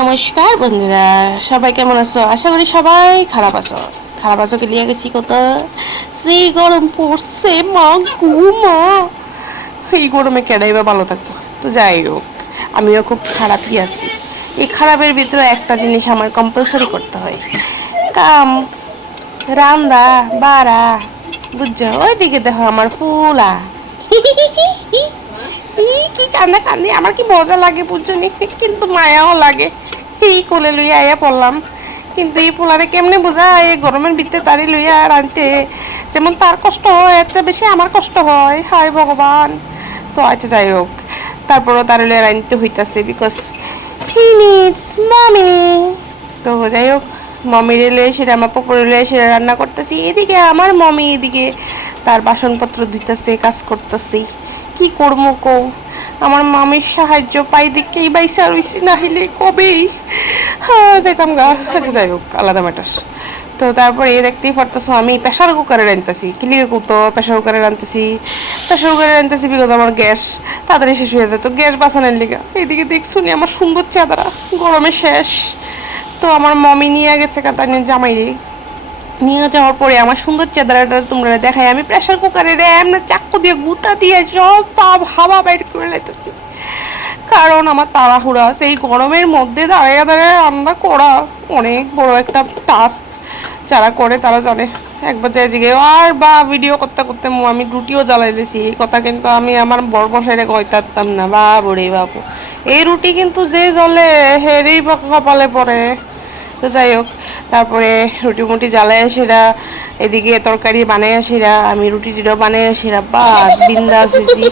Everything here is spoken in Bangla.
নমস্কার বন্ধুরা, সবাই কেমন আছো? আশা করি সবাই খারাপ আছো। খারাপ আছো কে লিয়ে গেছি কত সেই গরম পড়ছে মা গু মা। এই গরমে কেডাই বা ভালো থাকবো। তো যাই হোক, আমিও খুব খারাপই আছি। এই খারাপের ভিতরে একটা জিনিস আমার কম্পালসারি করতে হয়, কাম রান্দা বাড়া। বুঝছো? ওইদিকে দেখো আমার ফুলা কি কান্দা কান্দি, আমার কি মজা লাগে বুঝছো নি, কিন্তু মায়াও লাগে। এই কোলে লইয়া আয়া পড়লাম, কিন্তু এই পোলারে কেমনে বোঝা এই গরমের ভিতরে তারি লইয়া রানতে, যেমন তার কষ্ট হয় একটা বেশি আমার কষ্ট হয়, হায় ভগবান। তো আচ্ছা যাই হোক, তারপরও তার লইয়া রানতে হইতাছে বিকজ হি নিডস মামি। তো যাই হোক, মমির লইয়া সেটা আমার পুকুরে লইয়া সেটা রান্না করতেছি, এদিকে আমার মমি এদিকে তার বাসনপত্র ধুইতেছে, কাজ করতেছি। কি করবো কও, আমার মামির সাহায্য পাই দেখেই বাইসা রইছি, না হইলে কবেই যাইতাম গা। আচ্ছা যাই হোক, আলাদা ম্যাটার। তো তারপরে দেখতেই পারতেছো আমি প্রেশার কুকারে রান্তাছি। কিলিকে কত প্রেশার কুকারে রান্তাছি, প্রেশার কুকারে রান্তাছি বিকজ আমার গ্যাস তাড়াতাড়ি শেষ হয়ে যায়, তো গ্যাস বাঁচানোর লিগা। এইদিকে দেখছো নি আমার সুন্দর চাদরা গরমে শেষ। তো আমার মমি নিয়ে গেছে কাতানের জামাইরে, নিয়ে যাওয়ার পরে আমার সুন্দর চাদরাটা তোমরা দেখাই, আমি প্রেশার কুকারে এমনি চাকু দিয়ে গুতা দিয়ে সব পাপ হাওয়া বাইর করে লাইতেছি। কারণ আমার তাড়াহুড়া, সেই গরমের মধ্যে দাঁড়িয়ে দাঁড়িয়ে রান্না করা অনেক বড় একটা টাস্ক। যারা করে তারা জানে। একবার যাই জিগে আর বা ভিডিও করতে করতে আমি রুটিও জ্বালাইলেছি, এই কথা কিন্তু আমি আমার বড়মশাইরে কইতারতাম না। বাবু রে বাবু, এই রুটি কিন্তু যে জ্বলে হেরেই কপালে পড়ে। তো যাই হোক, তারপরে রুটি মুটি জ্বালায় সেরা, এদিকে তরকারি বানায় সেরা, আমি রুটি টিটাও বানায় সেরা, বাস বিন্দাস হয়েছি।